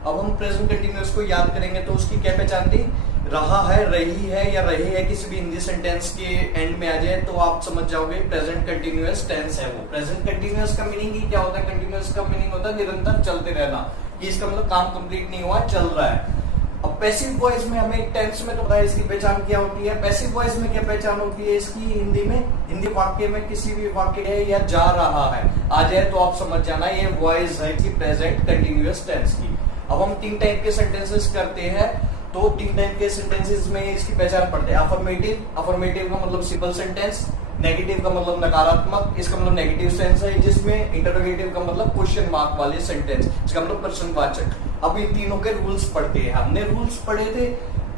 अब हम present continuous को याद करेंगे तो उसकी क्या पहचान थी, रहा है, रही है या रहे है, किसी भी हिंदी सेंटेंस के एंड में आ जाए तो आप समझ जाओगे प्रेजेंट कंटिन्यूअस टेंस है वो। प्रेजेंट कंटिन्यूअस का मीनिंग ही क्या होता है, कंटिन्यूअस का मीनिंग होता है निरंतर चलते रहना, कि इसका मतलब काम कंप्लीट नहीं हुआ, चल रहा है। अब पैसिव वॉइस में हमें टेंस में तो पता है इसकी पहचान क्या होती है, पैसिव वॉइस में क्या पहचान होती है इसकी हिंदी में, हिंदी वाक्य में किसी भी वाक्य है या जा रहा है आ जाए तो आप समझ जाना ये वॉइस है कि प्रेजेंट कंटिन्यूअस टेंस की। अब हम 3 टाइप के सेंटेंसेस करते हैं, तो 3 टाइप के सेंटेंसेस में इसकी पहचान पड़ते हैं। अफर्मेटिव, अफर्मेटिव का मतलब सिंपल सेंटेंस, नेगेटिव का मतलब नकारात्मक, इसका मतलब नेगेटिव सेंस है, जिसमें इंटरोगेटिव का मतलब क्वेश्चन मार्क वाले सेंटेंस, इसका मतलब प्रश्नवाचक। अब इन तीनों के रूल्स पढ़ते हैं, हमने रूल्स पढ़े थे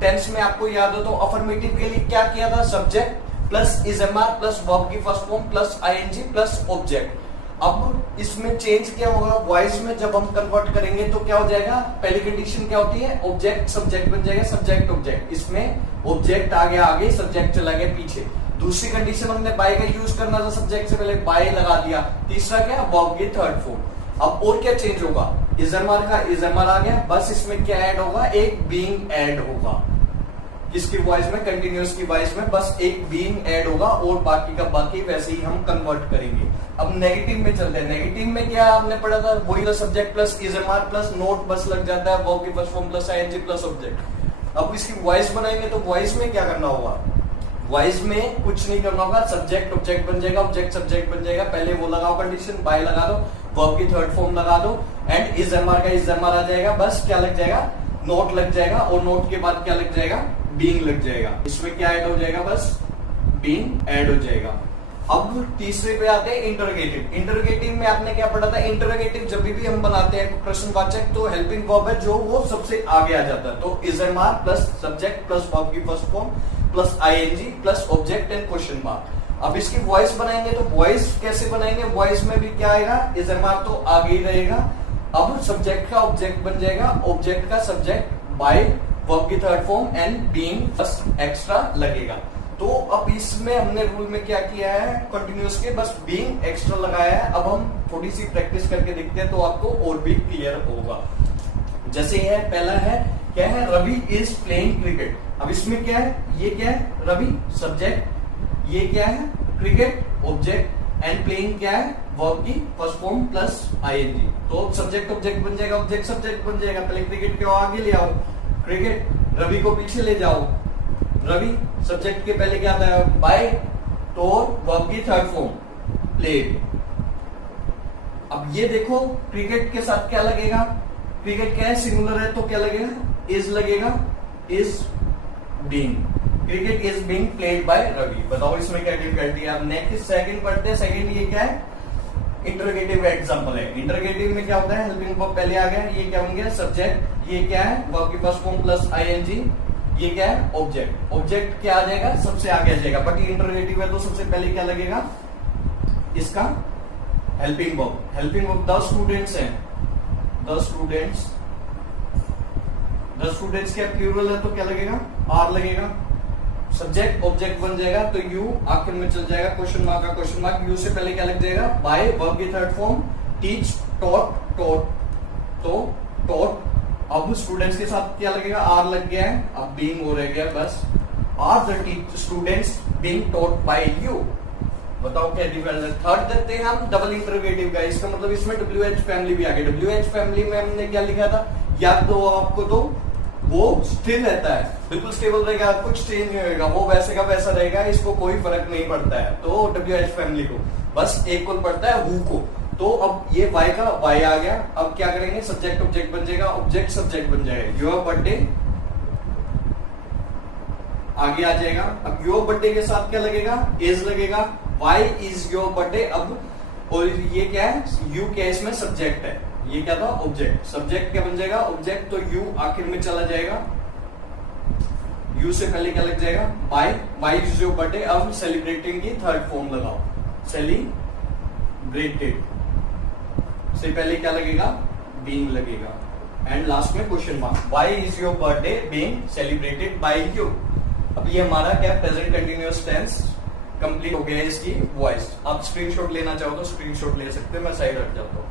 टेंस में, आपको याद हो तो अफर्मेटिव के लिए क्या किया था, subject plus is am are plus verb की first form plus ING plus object. अब इसमें चेंज क्या होगा, वॉइस में जब हम कन्वर्ट करेंगे तो क्या हो जाएगा, पहली कंडीशन क्या होती है, ऑब्जेक्ट सब्जेक्ट बन जाएगा, सब्जेक्ट ऑब्जेक्ट, इसमें ऑब्जेक्ट आ गया आगे, सब्जेक्ट चला गया पीछे। दूसरी कंडीशन हमने बाय का यूज करना था, सब्जेक्ट से पहले बाय लगा दिया। तीसरा क्या, वर्ब की थर्ड फॉर्म। अब और क्या चेंज होगा, इजएमआर का इजएमआर आ गया, बस इसमें क्या ऐड होगा, एक बीइंग ऐड होगा। किसकी वॉइस में, कंटिन्यूअस की वॉइस में बस एक बीइंग ऐड होगा और बाकी का बाकी वैसे ही हम कन्वर्ट करेंगे। अब नेगेटिव में चलते हैं, नेगेटिव में क्या आपने पढ़ा था, वही तो subject plus is am are plus not बस लग जाता है, वर्ब की first form plus ING plus object. अब इसकी वॉइस बनाएंगे तो वॉइस में क्या करना होगा, वॉइस में कुछ नहीं करना होगा, सब्जेक्ट ऑब्जेक्ट बन जाएगा, ऑब्जेक्ट सब्जेक्ट बन जाएगा, पहले वो लगाओ कंडीशन, बाय लगा दो, वर्ब की थर्ड फॉर्म लगा दो एंड इजएमआर का इजएमआर आ जाएगा, बस क्या लग जाएगा, नोट लग जाएगा और नोट के बाद क्या लग जाएगा, बीइंग लग जाएगा। इसमें क्या ऐड हो जाएगा, बस बीइंग ऐड हो जाएगा। अब तीसरे पे आते हैं इंटरोगेटिव। इंटरोगेटिव में आपने क्या पढ़ा था, इंटरोगेटिव जब भी हम बनाते हैं प्रश्नवाचक तो हेल्पिंग वर्ब है जो वो सबसे आगे आ जाता है, तो is am are plus subject plus verb की first form plus ING plus object and question mark. अब इसकी वॉइस बनाएंगे तो वॉइस कैसे बनाएंगे, वॉइस में भी क्या आएगा, इजएमआर तो आगे ही रहेगा, अब सब्जेक्ट का ऑब्जेक्ट बन जाएगा, ऑब्जेक्ट का सब्जेक्ट बाय वर्ब की थर्ड फॉर्म एंड बीइंग बस एक्स्ट्रा लगेगा। तो अब इसमें हमने रूल में क्या किया है, कंटिन्यूअस के बस बीइंग एक्स्ट्रा लगाया है। अब हम थोड़ी सी प्रैक्टिस करके देखते हैं तो आपको और भी क्लियर होगा। जैसे है पहला है क्या है, रवि इज प्लेइंग क्रिकेट। अब इसमें क्या है, ये क्या है, रवि सब्जेक्ट, ये क्या है, क्रिकेट ऑब्जेक्ट एंड प्लेइंग क्या है, वर्ब की फर्स्ट फॉर्म प्लस आईएनजी। तो सब्जेक्ट ऑब्जेक्ट बन जाएगा, ऑब्जेक्ट सब्जेक्ट बन जाएगा। पहले क्रिकेट को आगे ले आओ, क्रिकेट, रवि को पीछे ले जाओ, रवि सब्जेक्ट के पहले क्या आता है, बाय, तो वर्ब की थर्ड फॉर्म प्लेड। अब ये देखो क्रिकेट के साथ क्या लगेगा, क्रिकेट क्या है, सिंगुलर है तो क्या लगेगा, इज लगेगा, is being, cricket is being played by Ravi. बताओ इसमें क्या डिफिकल्टी है। अब नेक्स्ट सेकंड पढ़ते हैं, सेकंड ये क्या है, इंटरोगेटिव एग्जांपल है। इंटरोगेटिव में क्या होता है, हेल्पिंग वर्ब पहले आ गया, ये क्या बन गया, सब्जेक्ट, ये क्या है, वर्ब की फर्स्ट फॉर्म प्लस आईएनजी, ये क्या है, ऑब्जेक्ट, ऑब्जेक्ट क्या आ जाएगा, सबसे आगे आ जाएगा, बट ये इंटरोगेटिव है तो सबसे पहले क्या लगेगा, इसका helping verb. Helping verb 10 students हैं, 10 स्टूडेंट्स, 10 स्टूडेंट्स क्या प्लूरल है तो क्या लगेगा, आर लगेगा, सब्जेक्ट ऑब्जेक्ट बन जाएगा तो यू आखिर में चल जाएगा, क्वेश्चन मार्क का क्वेश्चन मार्क, यू से पहले क्या लग जाएगा, बाय, वर्ब की third form, teach, taught, taught, तो टॉट। अब स्टूडेंट्स के साथ क्या लगेगा, आर लग गया है, अब बीइंग हो रह गया, बस are the students being taught by you. बताओ क्या डिफरेंस है। थर्ड देखते हैं हम डबल इंटरोगेटिव का, इसका मतलब इसमें WH फैमिली भी आ गई। WH फैमिली में हमने क्या लिखा था, याद दो आपको, तो वो स्थिर रहता है, बिल्कुल स्टेबल रहेगा, कुछ चेंज नहीं होगा, वो वैसे का वैसा रहेगा, इसको कोई फर्क नहीं पड़ता है। तो WH फैमिली को बस एक को पड़ता है, हु को। तो अब ये वाई का वाई आ गया, अब क्या करेंगे, सब्जेक्ट ऑब्जेक्ट बन जाएगा, ऑब्जेक्ट सब्जेक्ट बन जाएगा, योर बर्थडे आगे आ जाएगा। अब योर बर्थडे के साथ क्या लगेगा, इज लगेगा, वाई इज योर बर्थडे। अब और ये क्या है, यू क्या है, इसमें सब्जेक्ट है, ये क्या था, ऑब्जेक्ट, सब्जेक्ट क्या बन जाएगा, ऑब्जेक्ट, तो यू आखिर में चला जाएगा, यू से पहले क्या लग जाएगा, by, by is your birthday. अब सेलिब्रेटिंग की थर्ड फॉर्म लगाओ, सेलिब्रेटेड से पहले क्या लगेगा, बीइंग लगेगा, एंड लास्ट में question mark, why is your birthday being celebrated by you. अब ये हमारा क्या, प्रेजेंट कंटिन्यूअस टेंस कंप्लीट हो गया है इसकी वॉइस। आप स्क्रीनशॉट लेना चाहो तो स्क्रीनशॉट ले सकते हैं, मैं साइड रख जाता हूँ।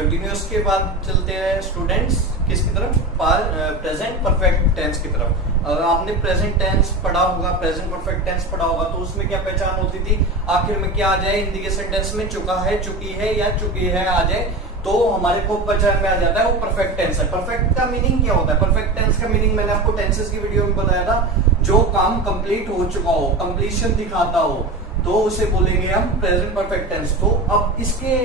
कंटिन्यूअस के बाद चलते हैं स्टूडेंट्स किसकी तरफ, प्रेजेंट परफेक्ट टेंस की तरफ। अगर आपने प्रेजेंट टेंस पढ़ा होगा, प्रेजेंट परफेक्ट टेंस पढ़ा होगा, तो उसमें क्या पहचान होती थी, आखिर में क्या आ जाए, हिंदी के सेंटेंस में चुका है, चुकी है या चुकी है आ जाए तो हमारे को पहचान में आ जाता है वो परफेक्ट टेंस है। परफेक्ट का मीनिंग क्या होता है, परफेक्ट टेंस का मीनिंग मैंने आपको टेंसेस की वीडियो में बताया था, जो काम कंप्लीट हो चुका हो, कंप्लीशन दिखाता हो, तो उसे बोलेंगे हम प्रेजेंट परफेक्ट टेंस। तो अब इसके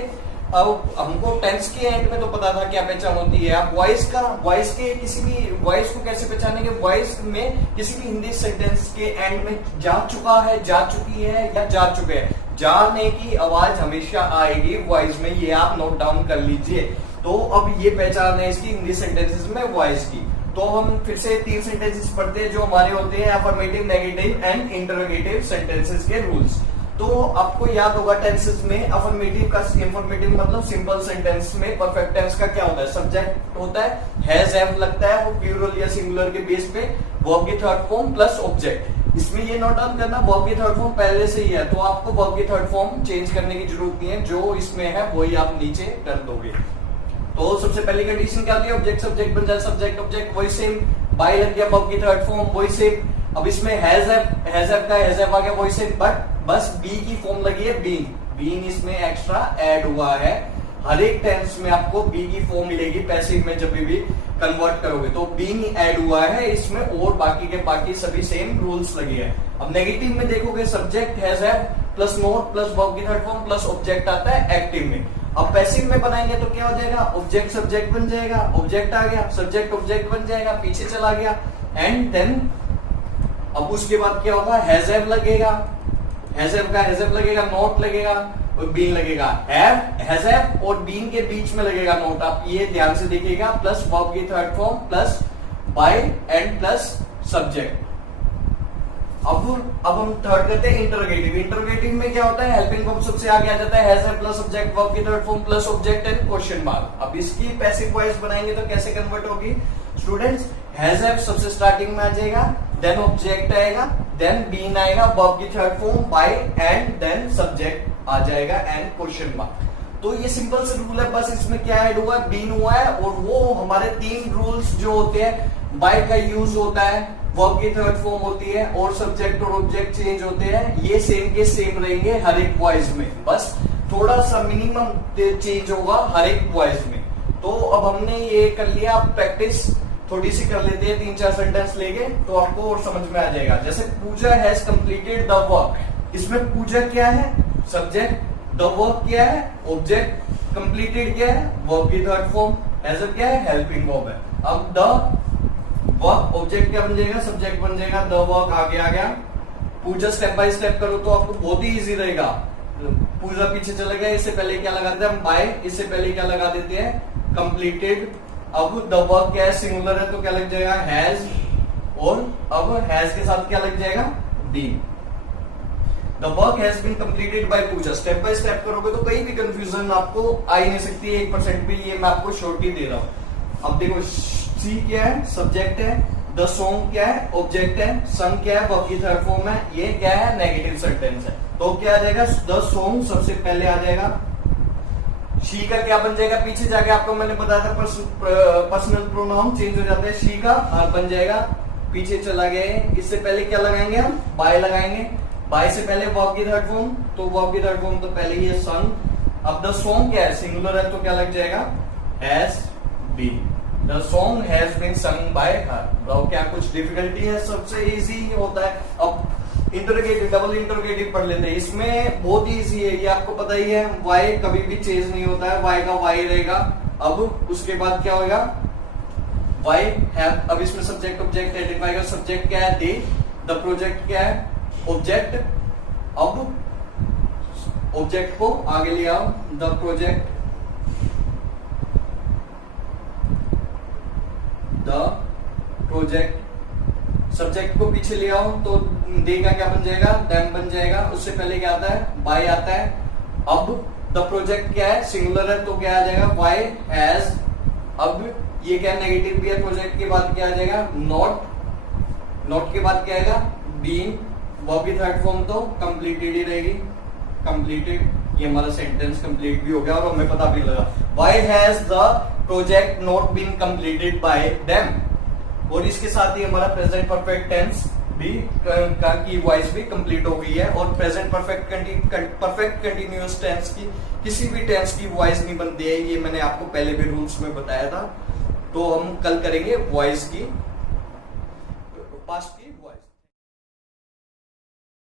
हमको टेंस के एंड में तो पता था क्या पहचान होती है। आप वॉइस के किसी भी वॉइस को कैसे पहचानेंगे, वॉइस में किसी भी हिंदी सेंटेंस के एंड में जा चुका है, जा चुकी है या जा चुके हैं, जाने की आवाज हमेशा आएगी वॉइस में, ये आप नोट डाउन कर लीजिए। तो अब ये पहचान है इसकी हिंदी सेंटेंसेस में वॉइस की। तो हम फिर से 3 सेंटेंसेस पढ़ते हैं जो हमारे होते हैं affirmative, negative and interrogative sentences के रूल्स। तो आपको याद होगा टेंसेस में अफर्मेटिव मतलब सिंपल सेंटेंस में परफेक्ट टेंस का क्या होता है, सब्जेक्ट होता है, हैज हैव लगता है, वो प्लूरल या सिंगुलर के बेस पे, वर्ब की थर्ड फॉर्म प्लस ऑब्जेक्ट। इसमें ये नोट डाउन करना वर्ब की थर्ड फॉर्म पहले से ही है, तो आपको वर्ब की थर्ड फॉर्म चेंज करने की जरूरत नहीं है, जो इसमें है वही आप नीचे कर दोगे। तो सबसे पहली कंडीशन क्या होती है, ऑब्जेक्ट सब्जेक्ट बन जाए, सब्जेक्ट ऑब्जेक्ट वही सेम, बाय लग गया वर्ब की थर्ड फॉर्म वही सेम। अब इसमें हैज हैव आ गया वही सेम, बट बस बी की फॉर्म लगी है बीन इसमें एक्स्ट्रा ऐड हुआ है। हर एक टेंस में आपको बी की फॉर्म मिलेगी पैसिव में, जब भी कन्वर्ट करोगे तो बीन ऐड हुआ है इसमें, और बाकी के बाकी सभी सेम रूल्स लगे हैं। अब नेगेटिव में देखोगे subject has have plus note plus verb की थर्ड फॉर्म प्लस ऑब्जेक्ट आता है एक्टिव में। अब पैसिव में बनाएंगे तो क्या हो जाएगा, ऑब्जेक्ट सब्जेक्ट बन जाएगा, ऑब्जेक्ट आ गया, सब्जेक्ट ऑब्जेक्ट बन जाएगा, पीछे चला गया, एंड देन अब उसके बाद क्या होगा, हैज हैव लगेगा, हैज हैव लगेगा, नोट लगेगा और बीन लगेगा, हैज हैव और बीन के बीच में लगेगा नोट, आप ये ध्यान से देखिएगा, प्लस वर्ब की third form plus by and plus subject. अब हम थर्ड करते हैं इंटरोगेटिव। इंटरोगेटिव में क्या होता है, हेल्पिंग वर्ब सबसे आगे आ जाता है, has have plus subject, verb की third form plus object and question mark. अब इसकी पैसिव वॉइस बनाएंगे तो कैसे कन्वर्ट होगी स्टूडेंट्स, हैज हैव सबसे स्टार्टिंग में आ जाएगा, देन ऑब्जेक्ट आएगा, देन बीन आएगा, वर्ब की third form by and then subject आ जाएगा एंड क्वेश्चन मार्क। तो ये सिंपल से रूल है, बस इसमें क्या ऐड हुआ है, बीन हुआ है, और वो हमारे 3 रूल्स जो होते हैं, बाय का यूज होता है, वर्ब की थर्ड फॉर्म होती है, और सब्जेक्ट और ऑब्जेक्ट चेंज होते हैं, ये सेम के सेम रहेंगे हर एक वॉइस में, बस थोड़ा सा मिनिमम चेंज होगा हर एक वॉइस में। तो अब हमने ये कर लिया, प्रैक्टिस थोड़ी सी कर लेते हैं, 3-4 सेंटेंस लेके तो आपको और समझ में आ जाएगा। जैसे पूजा हैज कंप्लीटेड द वर्क, इसमें पूजा क्या है, सब्जेक्ट, द वर्क क्या है, ऑब्जेक्ट, कंप्लीटेड क्या है, वर्ब की थर्ड फॉर्म, हैज क्या है, हेल्पिंग वर्ब है। अब द वर्क ऑब्जेक्ट क्या बन जाएगा, सब्जेक्ट बन जाएगा, द वर्क आगे आ गया। पूजा स्टेप बाय स्टेप करो तो आपको बहुत ही इजी रहेगा। पूजा पीछे चले गए, इससे पहले क्या लगा देते हैं हम, बाय, इससे पहले क्या लगा देते हैं, कंप्लीटेड। अब द वर्क क्या है, सिंगुलर है तो क्या लग जाएगा, हैज, और अब हैज के साथ क्या लग जाएगा, been. The work has been completed by Pooja. Step by step करोगे तो कहीं भी कंफ्यूजन आपको आ ही नहीं सकती है 1% भी, ये मैं आपको शॉर्ट ही दे रहा हूं। अब देखो, सी क्या है, सब्जेक्ट है, द सॉन्ग क्या है, ऑब्जेक्ट है, संग क्या है, वर्ब की थर्ड फॉर्म है, ये क्या है, नेगेटिव सेंटेंस है, तो क्या आ जाएगा, द सॉन्ग सबसे पहले आ जाएगा। शी का क्या बन जाएगा, पीछे जाके आपको मैंने बताया था पर्सनल प्रोनाउन चेंज हो जाता है, शी का आर बन जाएगा, पीछे चला गया। इससे पहले क्या लगाएंगे हम, बाय लगाएंगे, बाय से पहले वर्ब की थर्ड फॉर्म, तो वर्ब की थर्ड फॉर्म तो पहले ही है संग। अब द सॉन्ग क्या है, सिंगुलर है तो क्या लग जाएगा, has been, the song has been sung by her. तो क्या कुछ डिफिकल्टी है, सबसे इजी होता है। अब इंटरोगेटिव, डबल इंटरोगेटिव पढ़ लेते हैं, इसमें बहुत ही इजी है, ये आपको पता ही है, वाई कभी भी चेंज नहीं होता है, वाई का वाई रहेगा। अब उसके बाद क्या होगा, वाई हैव, अब इसमें सब्जेक्ट ऑब्जेक्ट आइडेंटिफाई का, सब्जेक्ट क्या है, दे, द प्रोजेक्ट क्या है, ऑब्जेक्ट। अब ऑब्जेक्ट को आगे ले आओ, the project, the project, subject को पीछे ले आओ तो दे का क्या बन जाएगा, देम बन जाएगा, उससे पहले क्या आता है, बाय आता है। अब द प्रोजेक्ट क्या है, सिंगुलर है तो क्या आ जाएगा, वाई हैज। अब ये क्या नेगेटिव भी है, प्रोजेक्ट के बाद क्या आ जाएगा, नॉट, नॉट के बाद क्या आएगा, बीन, वर्ब की थर्ड फॉर्म तो कंप्लीटेड ही रहेगी, कंप्लीटेड। ये हमारा सेंटेंस कंप्लीट भी हो गया और हमें पता भी लगा why has the project not been completed by them. और इसके साथ ही हमारा प्रेजेंट परफेक्ट टेंस भी की वॉइस भी कंप्लीट हो गई है। और प्रेजेंट परफेक्ट कंटिन्यूअस टेंस की किसी भी टेंस की वॉइस नहीं बनती है, ये मैंने आपको पहले भी रूल्स में बताया था। तो हम कल करेंगे वॉइस की, पास्ट की।